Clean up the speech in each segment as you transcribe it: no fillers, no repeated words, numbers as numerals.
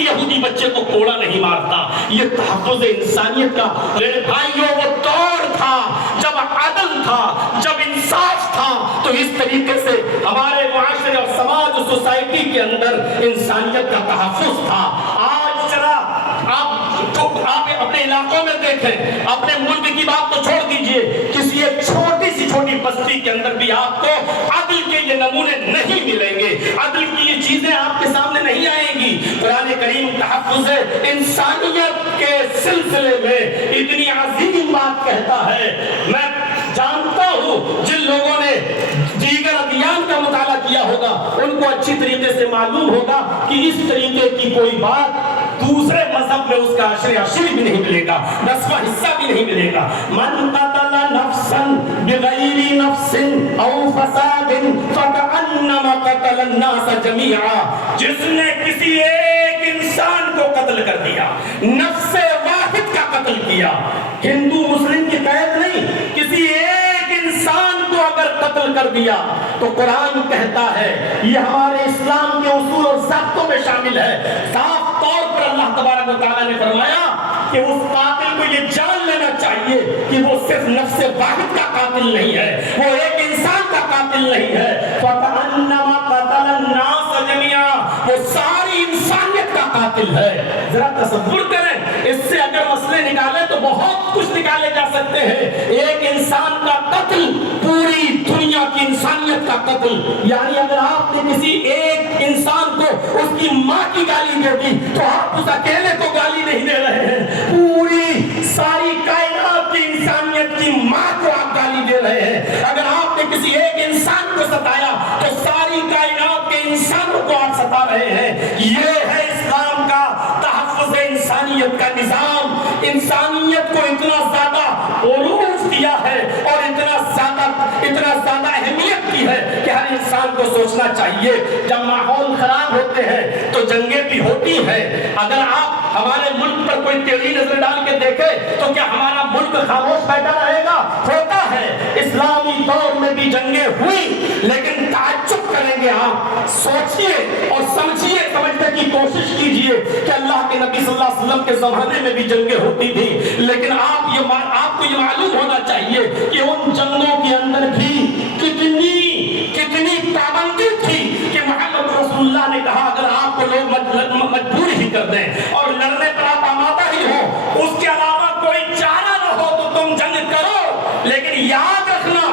کسی یہودی بچے کو کوڑا نہیں مارتا. یہ تحفظ انسانیت کا میرے بھائیوں وہ دور تھا جب عدل تھا, جب انصاف تھا. تو اس طریقے سے ہمارے معاشرے اور سماج اور سوسائٹی کے اندر انسانیت کا تحفظ تھا. آج ذرا آپ اپنے علاقوں میں دیکھیں, اپنے ملک کی بات تو چھوڑ دیجئے, کسی ایک چھوٹی سی چھوٹی بستی کے اندر بھی آپ کو عدل کے یہ نمونے نہیں ملیں گے, عدل کی یہ چیزیں آپ کے سامنے نہیں آئیں گی. قرآن کریم تحفظ انسانیت کے سلسلے میں اتنی عظیم بات کہتا ہے. میں جانتا ہوں جن لوگوں نے دیگر ادیان کا مطالعہ کیا ہوگا ان کو اچھی طریقے سے معلوم ہوگا کہ اس طریقے کی کوئی بات دوسرے مذہب میں اس کا عشر بھی نہیں ملے گا, 10واں حصہ بھی نہیں ملے گا. من قتل نفسا بغیر نفس او فساد فکأنما قتل الناس جميعا. جس نے کسی ایک انسان کو قتل کر دیا, نفس واحد کا قتل کیا, ہندو مسلم کی قید نہیں, کسی ایک انسان کو اگر قتل کر دیا تو قرآن کہتا ہے یہ ہمارے اسلام کے اصول اور ضابطوں میں شامل ہے. صاف طور پر اللہ تبارک و تعالیٰ نے فرمایا کہ اس قاتل کو یہ جان لینا چاہیے کہ وہ صرف نفس واحد کا قاتل نہیں ہے, وہ ایک انسان کا قاتل نہیں ہے. فَكَأَنَّمَا قَتَلَ النَّاسَ جَمِيعًا, وہ ساری انسانیت کا قاتل ہے. ذرا تصور کریں, اس سے اگر مسئلے نکالیں تو بہت کچھ نکالے جا سکتے ہیں. ایک انسان کا قتل پوری دنیا کی انسانیت کا قتل. یعنی اگر آپ نے کسی ایک انسان کو اس کی ماں کی گالی دے دی تو آپ اس اکیلے کو گالی نہیں دے رہے ہیں, پوری ساری کائنات کی انسانیت کی ماں کو آپ گالی دے رہے ہیں. اگر آپ نے کسی ایک انسان کو ستایا تو ساری کائنات کے انسانوں کو آپ ستا رہے ہیں. یہ ہے اسلام کا تحفظ انسانیت کا نظام. انسانیت کو اتنا زیادہ عروج دیا ہے اور اتنا زیادہ اہمیت دی ہے کہ ہر انسان کو سوچنا چاہیے. جب ماحول خراب ہوتے ہیں تو جنگیں بھی ہوتی ہیں. اگر آپ ہمارے ملک پر کوئی ٹیڑھی نظر ڈال کے دیکھے تو کیا ہمارا ملک خاموش بیٹھا رہے گا؟ ہوتا ہے. اسلامی دور میں بھی جنگیں ہوئی, لیکن تعجب کریں گے آپ, سوچئے اور سمجھنے کی کوشش کیجئے کہ اللہ کے نبی صلی اللہ علیہ وسلم کے زمانے میں بھی جنگیں ہوتی تھی, لیکن آپ کو یہ معلوم ہونا چاہیے کہ ان جنگوں کے اندر بھی کتنی پابندی تھی کہ محمد رسول اللہ نے کہا اگر آپ کو لوگ مجبور ہی کر دیں اور لڑنے پر آپ آمادہ ہی ہو, اس کے علاوہ کوئی چارہ نہ ہو تو تم جنگ کرو, لیکن یاد رکھنا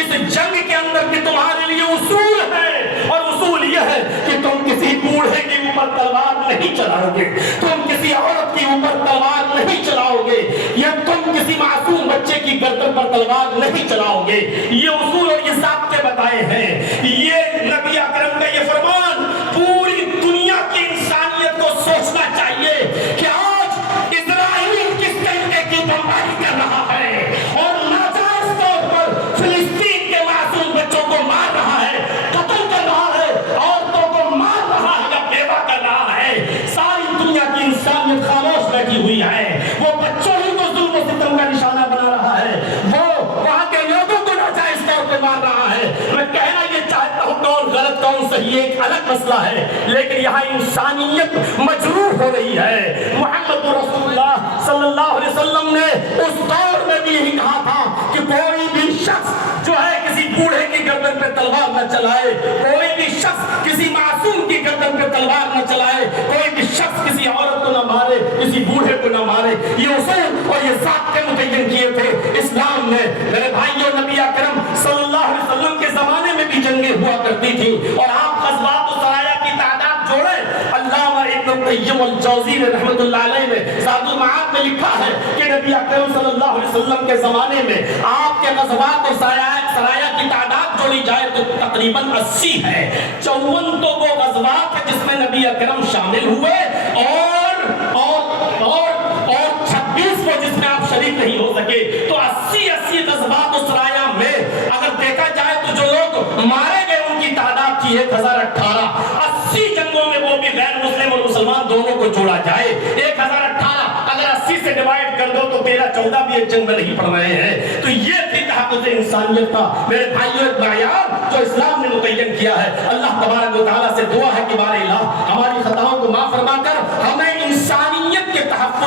اس جنگ کے اندر کہ تمہارے لیے اصول ہے, اور اصول یہ ہے کہ تم کسی بوڑھے کے اوپر تلوار نہیں چلاؤ گے, تم کسی عورت کے اوپر تلوار نہیں چلاؤ گے, یا تم کسی معصوم بچے کی گردن پر تلوار نہیں چلاؤ گے. یہ اصول اور یہ ضابطے بتائے ہیں. یہ نبی اکرم کا یہ فرمان پوری دنیا کی انسانیت کو سوچنا چاہیے کہ آج اسرائیل کس طریقے کی بمباری کر رہا ہے اور ناجائز طور پر فلسطین کے معصوم بچوں کو مار رہا ہے, قتل کر رہا ہے, عورتوں کو مار رہا ہے یا بیوہ کر رہا ہے. ساری دنیا کی انسانیت خاموش بیٹھی ہوئی ہے. وہ بچوں ہی کو ظلم و ستم کا نشانہ بنا رہا ہے, وہ وہاں کے لوگوں کو ناجائز طور پہ مار رہا ہے. میں کہنا یہ چاہتا ہوں کون غلط کون صحیح ایک الگ مسئلہ ہے, لیکن یہاں انسانیت مجروح ہو رہی ہے. محمد رسول اللہ صلی اللہ علیہ وسلم نے اس دور میں بھی یہی کہا تھا کہ کوئی بھی شخص جو ہے کسی بوڑھے کی گردن پہ تلوار نہ چلائے, کوئی بھی شخص کسی معصوم کی گردن پہ تلوار نہ چلائے, کوئی بھی شخص کسی عورت کو نہ مارے, کسی بوڑھے کو نہ مارے. یہ اصول اور یہ ضابطے متعین کیے تھے اسلام نے. میرے بھائیوں, نبی اکرم صلی اللہ علیہ وسلم کے زمانے میں بھی جنگیں ہوا کرتی تھی, اور آپ غزوات و سرایا کی تعداد جوڑیں. علامہ ابن قیم الجوزی نے رحمۃ اللہ علیہ نے زاد المعاد میں لکھا ہے کہ نبی اکرم صلی اللہ علیہ وسلم کے زمانے میں آپ کے غزوات اور سرایا کی تعداد جوڑی جائے تو تقریباً 80 ہے. 54 تو وہ غزوات ہیں جس میں نبی اکرم شامل ہوئے, اور 26 وہ جس میں آپ شریک نہیں ہو سکے. تو 80 غزوات و سرایا میں اگر دیکھا جائے تو جو لوگ مارے گئے ان کی تعداد تھی 1018. 80 جنگوں میں وہ بھی غیر مسلم اور مسلمان دونوں کو جوڑا جائے 1018. اگر 80 سے ڈیوائیڈ کر دو تو 13-14 بھی ایک جنگ میں نہیں پڑ رہے ہیں. تو یہ تھی تحفظ انسانیت کا میرے بھائیوں ایک معیار جو اسلام نے متعین کیا ہے. اللہ تبارک و تعالیٰ سے دعا ہے کہ بارے الہ ہماری خطاؤں کو معاف فرما کر ہم